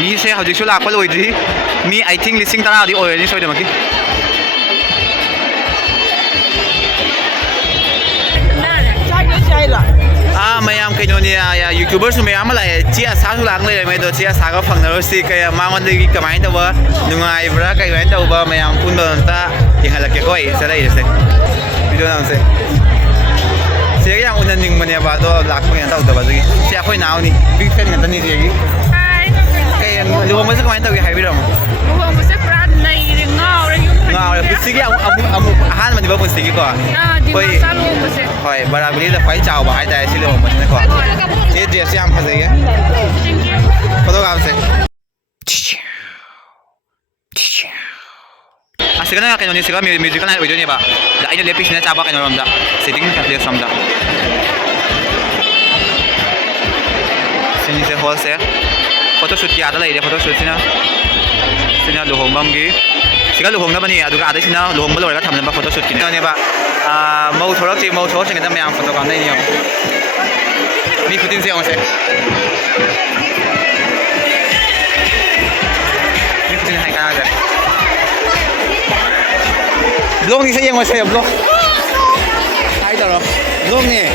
มีเสียเขาจะช่วยลากไปเลยดิมีไอทิ้งลิสซิ่งตาดีโอ้ยนี่ช่วยเดี๋ยวเมื่อกี้ไม่ยามกันอยู่เนี่ยยูทูบเบอร์สมัยอะไรเจี๊ยสาวสุดหลังเลยไม่ตัวเจี๊ยสาวก็ฟังนะรู้สึกว่ามาวันนี้ก็ไม่ตัวว่านุ่งไอ้บราก็ไม่ตัวว่าไม่ยามคุณโดนตาอย่างไรก็ก้อยเสียได้ยังไงวิดีโอนั้นเสียอย่างอุ่นนิ่งมันเนี่ยว่าตัวหลักมันเนี่ยตัวตัวนี้เสียค่อยหนาวนี่บิ๊กแฟนกันตอนนี้เสียกี่รู้ว่ามันจะก็ไม่ตัวกี่หายไปหรอมั้งรู้ว่ามันจะปราดในเงาเลยคือสิ่งที่เอาอาหารมันดีกว่ามันสิ่งก่อนไปคอยบาราบุรีจะไฟเจ้าบ่ายใจสิเรื่องมันนี่ก่อนนี่เดียร์ยามพอดีขอโทษครับเซ่sekarang kan Indonesia sekarang musical night video ni ba dah ini lebih sini coba kan orang dah setting kan dia sama dah sini se hall se foto shoot kiya dah lah foto shoot sini luhong bam gi sekarang luhong dah bani aduh ada sini luhong belum ada thamnya ba foto shoot ni ba mau thorak sih mau thorak sih kita memang foto kan ni ni ikutin sih orang se ni ikutin hai kan aja blog ni saya yang masih blog. Hai dah loh. Blog ni.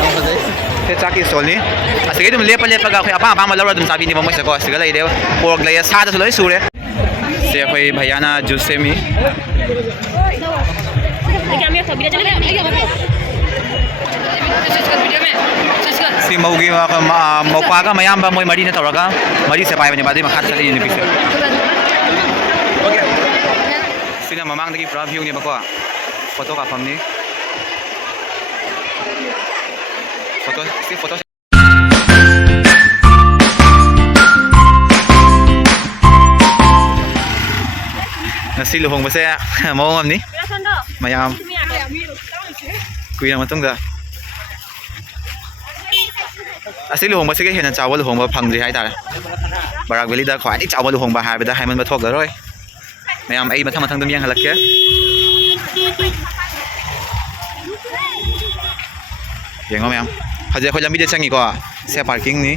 Apa sih? Saya cakap soal ni. Asyik itu melihat gak apa malam orang tu sabi ni bamu sekolah segala ini. Pork laya sada sulai sure. Saya koi bhaiana Jusemi. Si mau gi mau paga mayam ba mau mari na tawraga. Mari sepai bani badi makat sali ni bisa. Okay. Sini mamang lagi pernah view ni bakwa foto kapam ni foto nasi luhong bahasa mau ngam ni mayam kuya matung dah asli luhong bahasa ke hendak cawa luhong bah phang hai ta barak beli dah khwai ni cawa luhong bah hai dah hai man bah thok dah rồi mày am ấy mà thằng tụi miếng hả lắc kia vậy ngon mày am họ giờ khôi làm video changi qua xe parking ní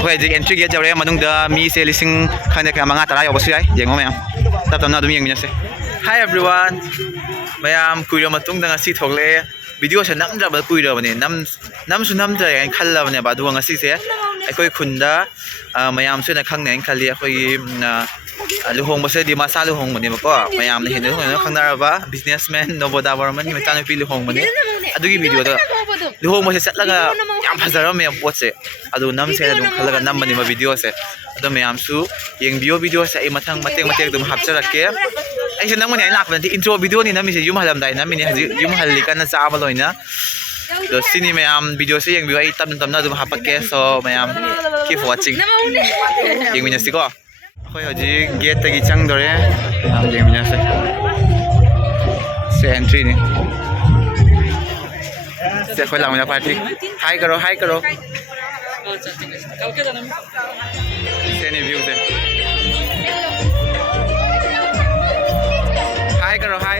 khôi giờ entry gate jauh mà nung dah mi xe leasing khăn để cái mang ngắt tarai obviously vậy ngon mày am tập tập nào tụi miếng mình sẽ hi everyone mày amคุยเรามาตุ้งดังสิทอกเลยวิดีโอฉันนั่งจับมาคุยเราเนี่ยน้ำสุนัขจะยังขันเราเนี่ยบาดวงสิเสียไอ้คุยคุณด้ามายามช่วยในข้างไหนขันเลียคุยลูกหงมาเสียดีมาซาลูกหงเหมือนนี้มาก็มายามเห็นลูกหงข้างหน้าว่า businessman โนบดาวร์มันนี่มันตั้งปีลูกหงมันนี่ดูกี่วิดีโอตัวลูกหงมาเสียแล้วก็ยามภาษาเราไม่ยามปวดเสียดูน้ำเสียดูขันแล้วก็น้ำมันนี่มาวิดีโอเสียดูมายามสู้ยังวิดีโอเสียมาทั้งมาเตะดูมาหับเจอรักเก็บไอ้ฉันนั่งมันยังหลักเป็นที่อินโทรวิดีโอนี่นะมีเสียยุ่งหัลำได้นะมีเนี่ยยุ่งหัลลิกันนะจ้ามาเลยนะเดี๋ยวสิ่งนี้มายามวิดีโอเสียยังวิวไอ้ตั้มนะดูมาหับปักเกสโซมายามkeep watchingยังมีเนี่ยสิก็ค่อยเอาจีเกตตะกี้จังด้วยยังมีเนี่ยสิentryนี่เสียค่อยหลังมันจะพาที่hi karoเสียนี่วิวเสียhi karo hi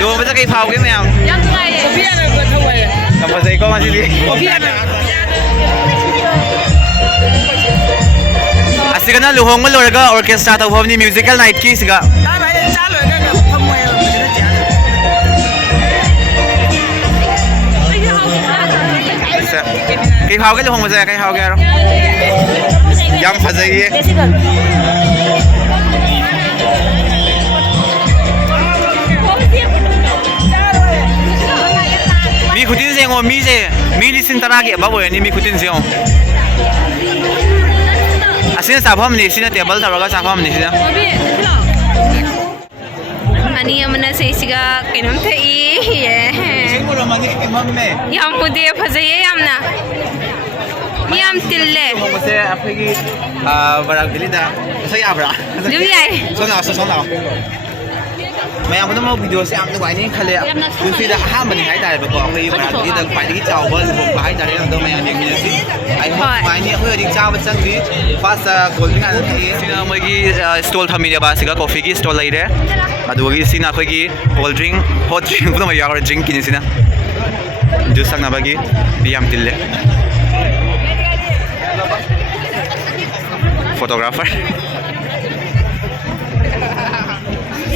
ดูมันจะกี่เผากันไหมอ่ะยังไงพี่อะไรเปิดทำไมกำลังใส่ก็มาสิพี่อะไรสิกันนะลูกหงมันเลยก็ออร์เคสตราตัวผมนี่มิวสิคัลไนท์กี้สิกันกี่เผากันลูกหงมันจะกี่เผากันหรอยังพัฒน์มีคุตินเสียงมีลิสินตาราเกี่ยวกับบ่อยนี่มีคุตินเสียงสินะสาพอมนี่สินะเทเบิลทาร์ก็สาพอมนี่สินะอันนี้มันน่าเสียสิกะกินมันเทอีชิมุรามันนี่กินมันไหมยามมุดเดียบพัชเยามนะยามติลเล่ผมจะเอาไปกิบารักดิลิดาใช่ยามบราดูใหญ่ส่วนไหน मैं आपको तो video से आप लोग नहीं खाले दूसरी दा हाँ बनी है तारे बको अखोई मराठी दा पाइडी चावल वो बाहर तारे तो मैं आने की जैसी आई होप मायने अखोई अधिक चावल चंगी फास्ट कोल्ड ड्रिंक आने की सिना मगी स्टॉल थमी दे बासिका कॉफी की स्टॉल लाई रे अदुगी सिना अखोई की कोल्ड ड्रिंक हॉट ड्रिंक पुनः मैं यार ड्रिंक की सिना जूस संग नबागी बियाम तिल्ले फोटोग्राफर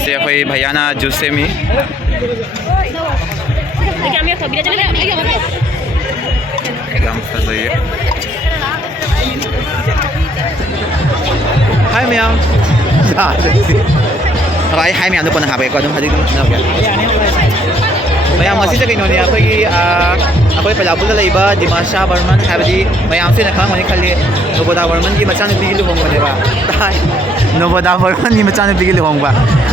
से कोई भैया ना जूस से मी एकदम सही है हाय मैम हाय मैम तो पन हाँ भाई कौन हदी ना क्या मैम मसी से कहीं नहीं अखोई पलाबुल लेबा दिमाशा बर्मन है मैम से नखा मनी खाली नोबोदा बर्मन की मचान पी लुहोंगनेबा नोबोदा बर्मन की मचान पी लुहोंगबा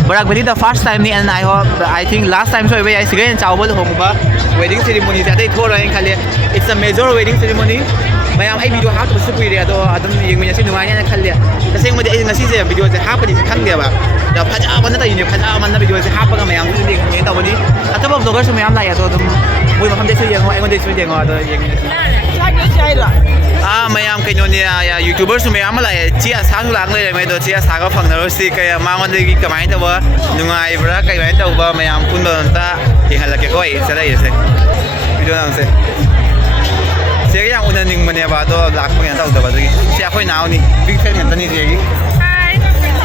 बराक बली द फर्स्ट टाइम नि and I think last time so I cigarette चावल लुहोंगबा वेडिंग सेरेमनी से अतई थोर रही खाली it's a major wedding ceremony ma'am I video हाथ बस कुइरे अदो अदम येंगमिनसे नुवाइने खाली तसेंगमदि आई ngasi से वीडियो से हापदि खंगदेबा दा फजाबन तइने फजाबन वीडियो से हापगा मैम से देखने तबनी अतबा ब्लॉगर से मैम लाया तो मोय मफम देसे येंगो एंगो देसे येंगो अदो मैम कहीं या यूट्यूबर से मैम लाए ची आसासु लांग ले तो ची आसागा फंगनरोसी कय मांगोंदगी कमाय तब नुंगाइब्रा कय तब मैम पुनबंता येंहलके कोई चलाइसे वीडियो नामसे से yang unaning mane ba do lak ko yan tawda ba gi se akhoi naw ni big fan yan tani se gi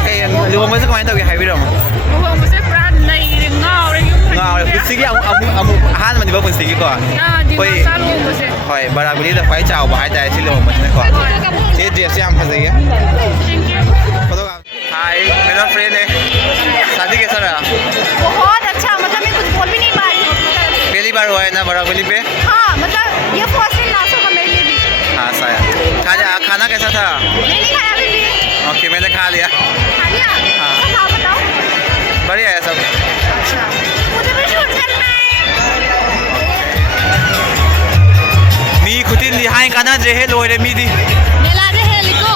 kai luong ma se ko yan taw gi hai bi ro luong ma se pra nai ngao re yu ngao re si gi amu han man di ba pun si gi ko hoi hoi bara buli da phai chao ba hai dai si luong ma se ko se dress yam phai gi thank you photo hi मेरा friend है शादी कैसा रहा बहुत अच्छा मतलब मैं कुछ बोल भी नहीं पा रही पहली बार हुआ है ना बराबली पे हाँ मतलब ये फर्स्ट टाइम लास्ट होगा मेरे लिए भी हाँ शायद खाना कैसा था नहीं खाया अभी भी ओके मैंने खा लिया खा लिया हाँ हाँ बताओ बढ़िया है सब अच्छा मुझे भी शूट करना है मी खुदिन लिहाई काना जे है लोरे मी दी मेला रे है लिखो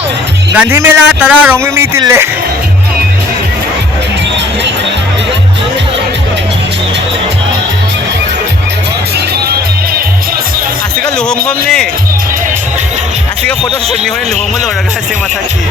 गांधी मेला तरा रोंग में मी तिल्ले आसिका लुहोंगम ने आसिका फोटो शूट नहीं होने लुहोंगम लो रखा से मथा की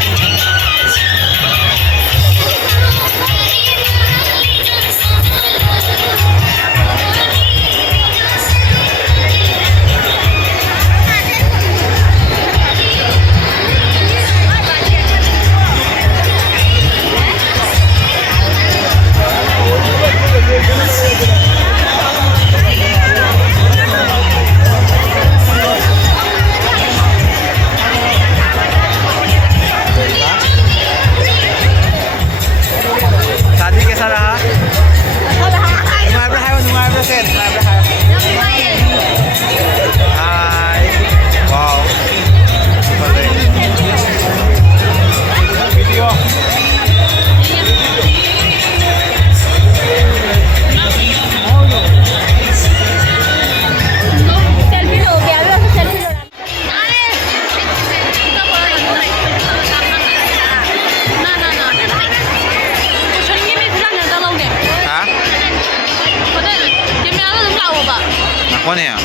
कौन है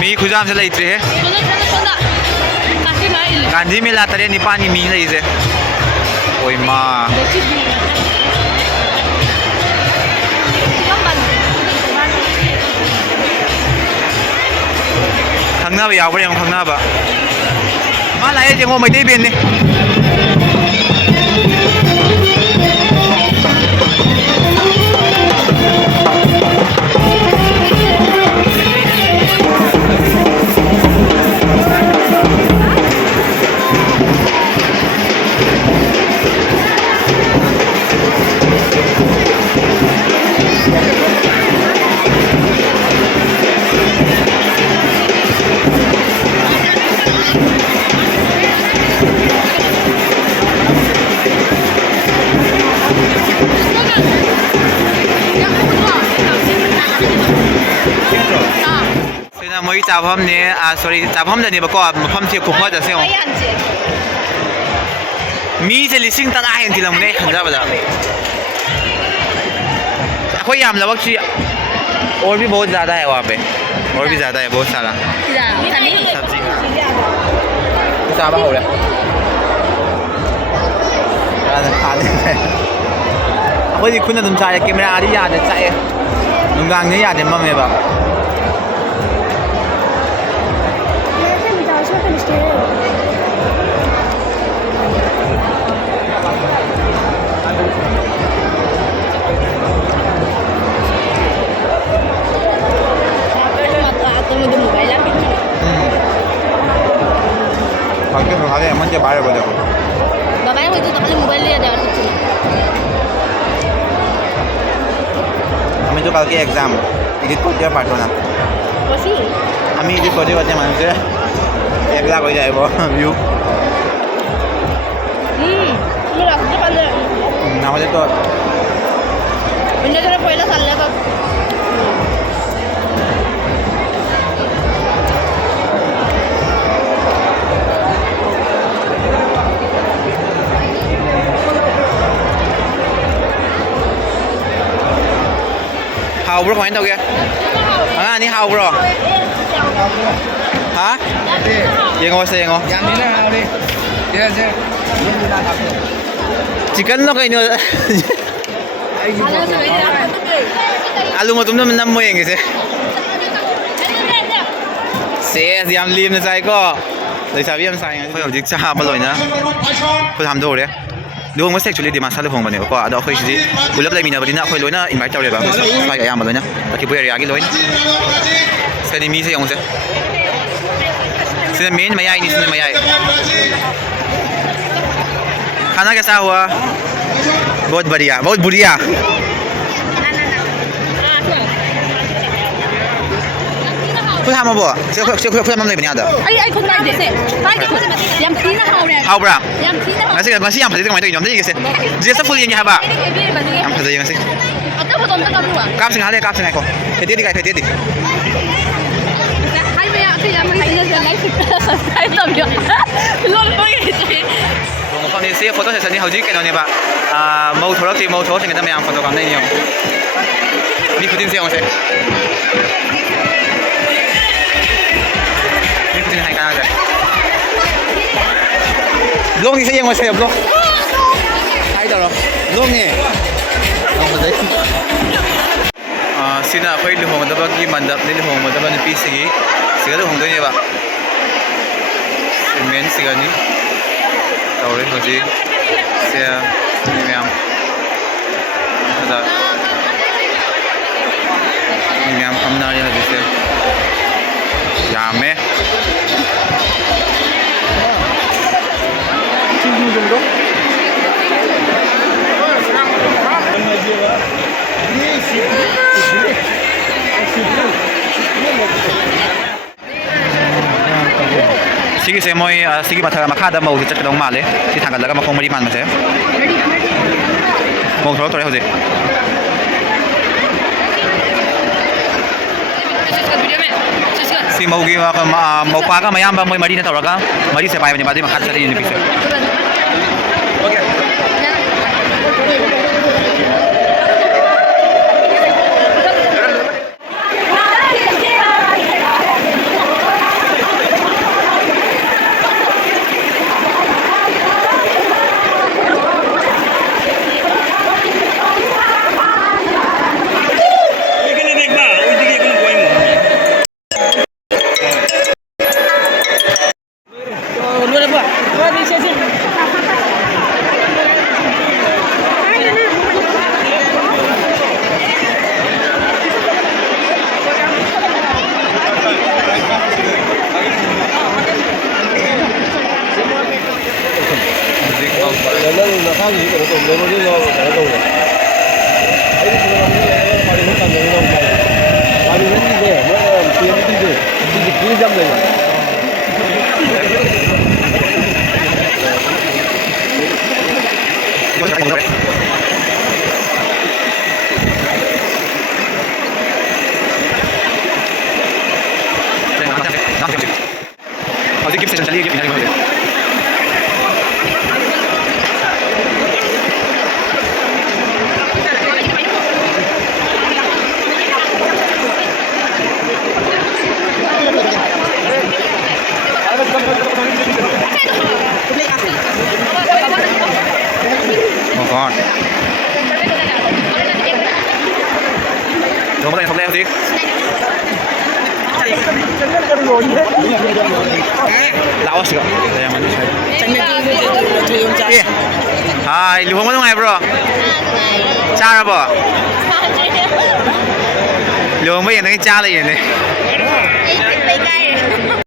मी खुजाम से लेते हैं गांधी में लाता है निपानी मी लेते ओए माँ खंगना भी यावर यंग खंगना बा माँ लाये जेंगो मई बेन ने moi 잡함 네 sorry 잡함 다니 바꿔 팜티 쿠파 자세요 mi se lising tara hen tilam ne khanja bada कोई याम लगभग ची और भी बहुत ज़्यादा है वहाँ पे और भी ज़्यादा है बहुत सारा सब्जी साबा हो रहा खाने अखोई खुद तुम चाहे कैमरा आदि याद है चाहे नुंगांग ने याद है मम्मी बाप Pagka rumah emang dia bayar berapa? Bapak itu tak boleh mobile dia ada tu. Kami tu kalau ke exam, edit kerja patron nak. Pasti. Kami edit kerja macam mana sih? Exam kau jadi apa? View. Ini lah kita kalau. Nama dia tu. Benda tu pernah salah kau. Hào bro comment đâu kìa à ni hào bro hả gì ngồi xe ngồi chỉ cần nó cái nữa alu mà tụi nó 50 cái gì xe gì am liêm nó sai có lấy sao biết sai phải học dịch cha bao rồi nữa phải làm đồ đấyดูว่าเซ็กชวลดีมาซาลูฮงมันเนี่ยก็เราเคยสิกุหลาบเลยมีนะวันนี้นะเคยลอยนะอินไว้เจ้าเลยแบบใส่กับยามมาเลยนะแต่ที่พูดอะไรกี่ลอยเส้นมีเสียงมั้งเส้นเมนไม่ใหญ่นี่เส้นไม่ใหญ่खाना कैसा हुआ बहुत बढ़िया बहुत बढ़ियाคุณทำมาบ่เชื่อมันเลยเป็นยังไงไอ้คนนั้นเด็กเสร็จไอ้คนนั้นยำซีน่าเฮาเนี่ย 好不啦ยำซีน่า งั้นสิงั้นสิยำผัดที่ตรงไหนตัวนี้ยำได้ยังไงสิเจ๊สับฟูยังไงบ้างยำผัดยังไงสิ เอาตัวผสมกันดูอ่ะ กราบสิงหาเลยกราบสิงหาก่อนเผ็ดดิไก่เผ็ดดิ ให้ไปอ่ะคือยำซีน่าจะไล่สุดไอ้ตัวเดียวลงไปอีกที 我放你些 photo 其實你後邊見到你吧冇圖咯，冇圖成日都未有 photo 咁呢樣。你附近先我先。你附近係間嘅。long 你先我先入 long。喺度咯，long 嘅。sina ako'y luhong na mandap ni luhong mo na ni sige sige luhong doon niya ba men sige ni tao rin hoji siya ni ma'am ada ni ma'am kamna rin hoji siya yame 정도? Sige saya mau sige makada mau di cakap dong male si tanggal laga makong mari man masaya mau throw throw hoje si mau gi mau pa ka mayam ba moi mari na tawra ka mari se pai bani badi makhat sa ni pisa okay god ลงมาเลยทำเลยสิlão sửa đây mà đi hi lưu không có ngày bro cha ra bro lưu không có gì nữa cha là gì này